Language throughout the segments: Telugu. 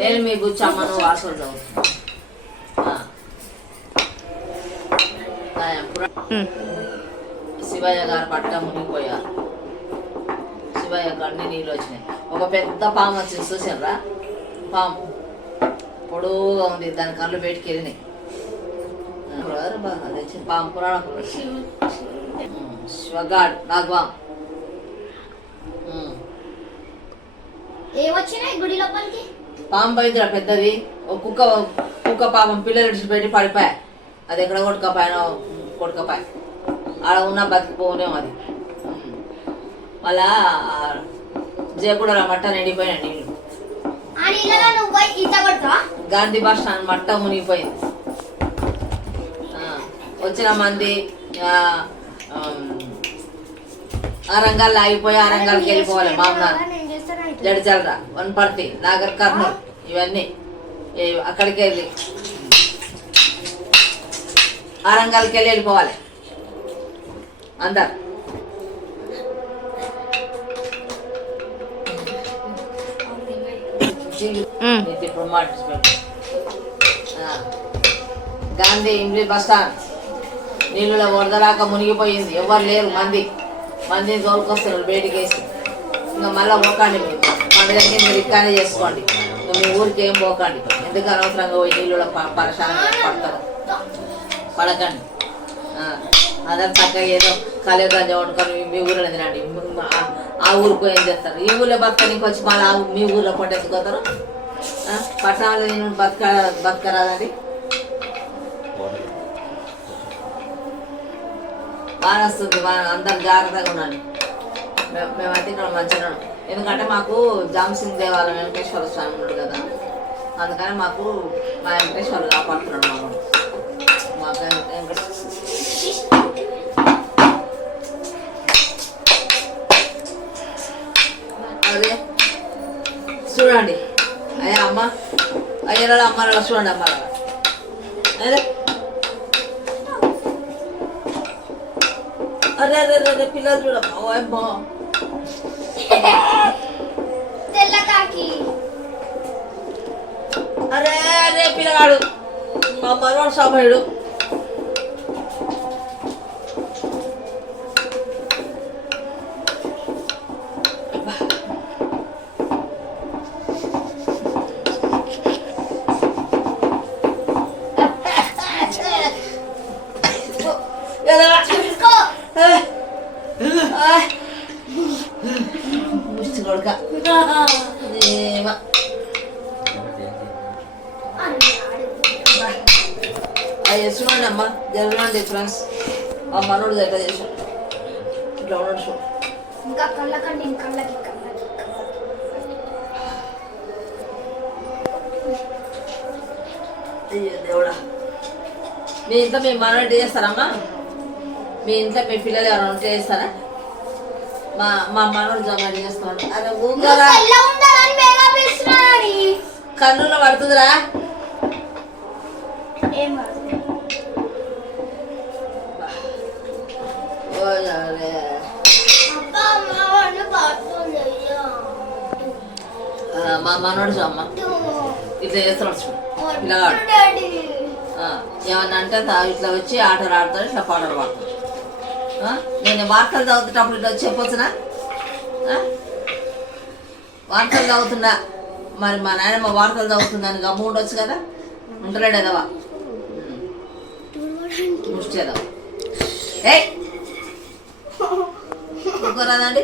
నేను మీ బుచ్చమ్మను వాసన చదువుతున్నా. శివయ్య గారు పట్ట మునిగిపోయారు. శివయ్య అన్ని నీళ్ళు వచ్చినాయి. ఒక పెద్ద పాము వచ్చింది, చూసారా? పాము పొడుగా ఉంది, దాని కళ్ళు బయటికి వెళ్ళినాయి. పాము పురాణ శివగాడు నాగవాం. పాము పైద్ర పెద్దది. ఒక కుక్క పాపం పిల్లలు విడిచిపెట్టి పడిపోయా. అది ఎక్కడ కొట్టుకపోయా ఆడ ఉన్న బతికిపోనేమో అది. మళ్ళా జయగూడ మట్ట నిండిపోయినా నీళ్ళు. గాంధీ బస్ స్టాండ్ మట్ట మునిగిపోయింది. వచ్చిన మంది ఆరంగాల్లో ఆగిపోయి ఆరంగాలకి వెళ్ళిపోవాలి. మామూలు జడ్చల్రా, వనపర్తి, నాగర్ కర్నూలు ఇవన్నీ అక్కడికి వెళ్ళి ఆరంగాలకి వెళ్ళిపోవాలి అందరు. గాంధీ ఇంగ్లీష్ బస్ స్టాండ్ నీళ్ళలో వరదరాక మునిగిపోయింది. ఎవరు లేరు, మందిని తోలుకొస్తారు బయటికి వేసి. ఇంకా మళ్ళీ పోకండి, మీరు పండుగకి మీరు ఇక్కడనే చేసుకోండి. ఇంకా మీ ఊరికి ఏం పోకండి. ఎందుకు అనవసరంగా పోయి నీళ్ళలో పరిశానంగా పడతారు, పడకండి. అదంతా చక్కగా ఏదో కలియుగంజ వండుకొని మీ ఊరిలో తినండి. ఆ ఊరికి ఏం చేస్తారు? ఈ ఊళ్ళో బతకనికి వచ్చి మళ్ళీ మీ ఊళ్ళో పొట్టెత్తుకోతారు. పట్టణాలు నేను బతకరాదండి. బాగా వస్తుంది, అందరు జాగ్రత్తగా ఉండండి. మేమైతే ఇక్కడ మంచిగా. ఎందుకంటే మాకు జామ్సింగ్ దేవాలయం వెంకటేశ్వర స్వామి ఉన్నాడు కదా, అందుకని మాకు మా వెంకటేశ్వరుడు కాపాడుతున్నాడు. మాకు అదే చూడండి. అయ్యా అమ్మ, అయ్యారా అమ్మారా చూడండి. అమ్మారా అదే అరే అరే అరే పిల్లలు చూడమ్మా. ఓ అమ్మా అరే అరే పిల్లగాడు మా మనోడు సమయుడు. ముష్టి కొడుక అయ్యా చూడండి అమ్మ, జరగండి ఫ్రెండ్స్. ఆ మనోడు ఎట్లా చేసాడు, ఇట్లా ఉన్నాడు చూడు. అయ్యో దేవుడా. మీ ఇంట్లో మీ మనోడు చేస్తారమ్మా? మీ ఇంట్లో మీ పిల్లలు ఎవరైనా ఉంటే చేస్తారా? మా మనోడు జొమాటో చేస్తున్నాడు. అరే ఊగరా, కన్నులో పడుతుందిరా. మా మనోడు అమ్మ ఇట్లా చేస్తున్నాడు చూడు పిల్లగాడు. ఏమన్నా అంటే ఇట్లా వచ్చి ఆటలు ఆడతాడు, ఇట్లా పాటలు పాడతాడు. నేను వార్తలు చదువుతున్నప్పుడు ఇట్లా చెప్పొచ్చునా? వార్తలు చదువుతున్నా, మరి మా నాయనమ్మ వార్తలు చదువుతుందని గమ్ము ఉండొచ్చు కదా. ఉండలేడు ఎదవా, ముష్టి ఎదవా. ఇంకోరాదండి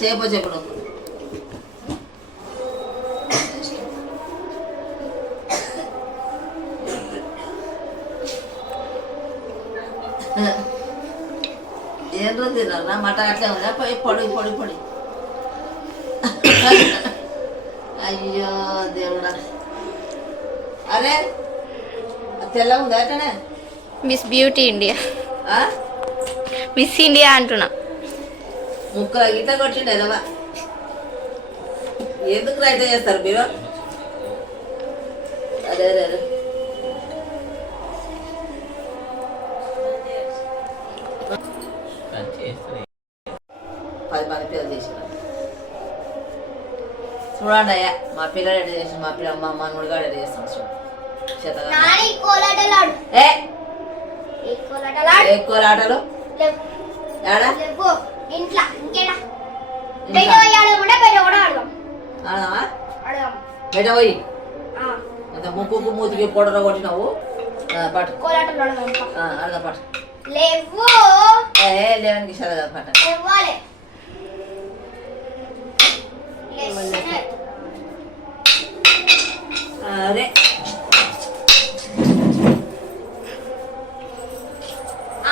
చెప్పు నువ్వు. ఏం రోజు తిన్నారా? మట అట్లే ఉందా? పొడి అయ్యో దేవుడా. అరే తెల్ల ఉందా అట్లనే? Miss beauty India, miss India అంటున్నా. ముక్కల గీత కొట్టిండు ఎదవా. ఎందుకు రైట్ చేస్తారు మీరు? అదే అదే అదే 10 మంది పిల్లలు చేసిన చూడండి అయ్యా మా పిల్లలు ఎట్లా చేసి మా పిల్ల మా మనముడు గారు ఎట్లా చేస్తాను చూడు నాని కోలాటలాడు ఏ ఏ కోలాటలాడు ఎక్కువ ఆటలు ఏడా లేవు ఇంట్లో ఇంకేడా బయట పోయి ఆడమంటే బయట కూడా ఆడదాం ఆడదామా ఆడదాం బయట పోయి ఆ, అంత ముక్కుకు మూతికి పొడర కొట్టినావు పట్టు కోలాటలు ఆడదాం ఆడదా పట్టు లేవు లేవనికి సరదా పట్ట ఇవ్వాలి లేస్తేనే అదే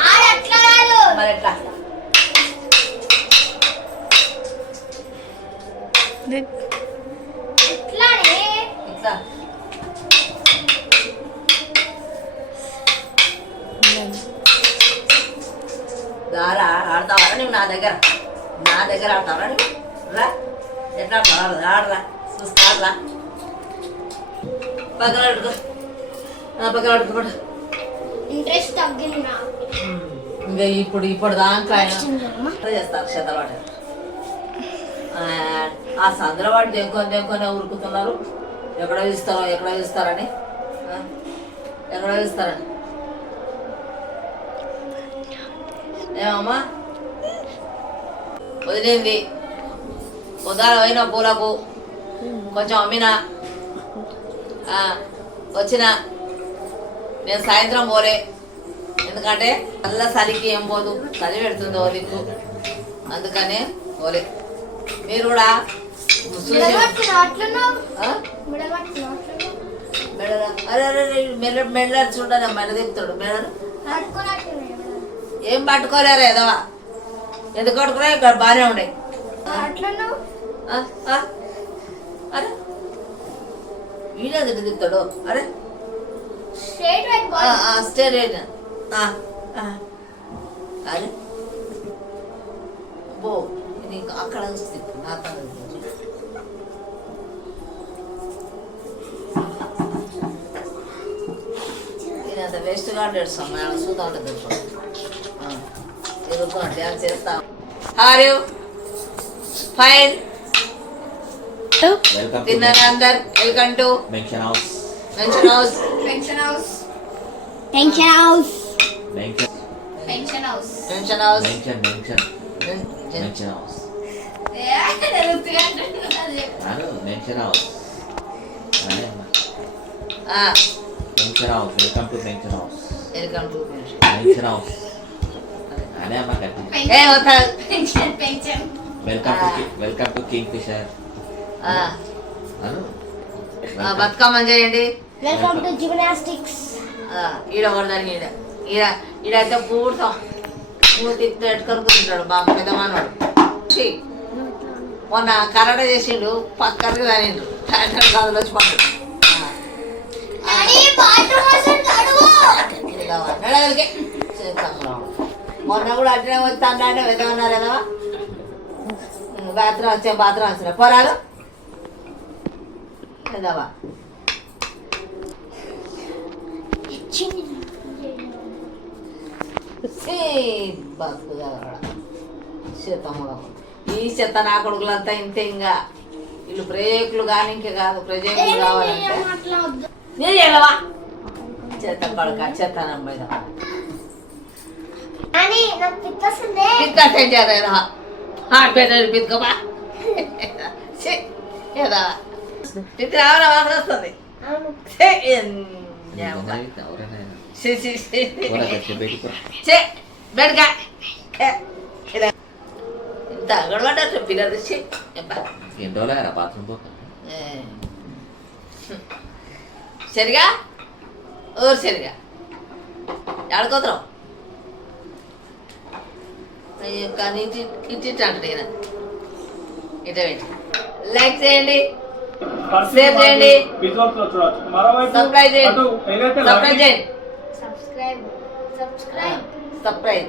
ఆడ అట్లా రాదు మరి ఎట్లా ఇట్లానే ఇట్లా దారా ఆడతావా నువ్వు నా దగ్గర ఆడతావా నువ్వు రా ఎట్లా ఆడతావు? ఆడరా చూస్తా ఆడరా పక్కన అడుగు పక్కన అడుగుపడు ఇంట్రెస్ట్ తగ్గింది నా ఇంకా ఇప్పుడు దాంట్లో ఆయన ఎట్లా చేస్తారు శతవాట ఆ సంద్రవాడు దెంకొని ఉరుకుతున్నారు ఎక్కడ చూస్తారని ఎక్కడ చూస్తారని ఏమమ్మా వదిలింది పొద్దాల పోయిన పూలకు కొంచెం అమ్మినా వచ్చిన నేను సాయంత్రం పోలే ఎందుకంటే నల్ల చలికి ఏం పోదు చలి పెడుతుంది ఓ దిక్కు అందుకనే పోలే మీరు కూడా అరే అరే మెల్ల చూడాలి మెడ దిగుతాడు మెడను ఏం పట్టుకోలేరు ఏదవా ఎందుకు పట్టుకున్నా ఇక్కడ బాగానే ఉండే అరే వీడియో దిగుతాడు అరే స్టేట్ అరే బో నీకు అక్కడ నాకు నేనంత వేస్ట్గా ఉంటాడు మేడం చూద్దా ఉంటుంది ఎదుర్కొని డ్యాన్స్ చేస్తా హార్ యూ ఫైన్ తిన్నారా అందరు welcome to Mention house. Pension house pension house Mention. Pension house pension house Mention house. Anu, mention house. Mention house. Welcome to mention house. Welcome to Mention house. Ane amma kati. ఏ వస్తా pension Welcome to Kingfisher. Anu. బతుకమ్మని చేయండి వెల్కమ్ టు జిమ్నాస్టిక్స్ ఈడ కొడదానికి ఈడైతే పూర్తం మూతి ఎట్టుకొని కూర్చుంటాడు మా పెద్దమానవాడు మొన్న కరాట చేసిండు పక్కకి దానిండు గదులు వచ్చి పక్కడు నడగలిగే మొన్న కూడా అట్లనే వచ్చి అంటే వెదవన్నారు కదా బాత్రూమ్ వచ్చిన పోరాలు పెద్దవా ఈ చెత్త నా కొడుకులంతా ఇంతే ఇంకా వీళ్ళు బ్రేకులు కానీ ఇంకా కాదు ప్రజెక్టులు కావాలంటే నేను వెళ్ళవా చెత్త కొడుక చెత్త నమ్మేదా పిత్తం చేదా పిత్తుకోబా ఏదా పిత్తి రావడం వాసన వస్తుంది బెడగా ఇంత అగడబడ్డ పిల్లలు బాత్రూమ్ పోక సరిగా ఊరు సరిగా ఆడుకోతాం కానీ ఇట్టి అంటే ఇట లైక్ చేయండి షేర్ చేయండి సబ్స్క్రైబ్ చేయండి సబ్స్క్రైబ్ సబ్స్క్రైబ్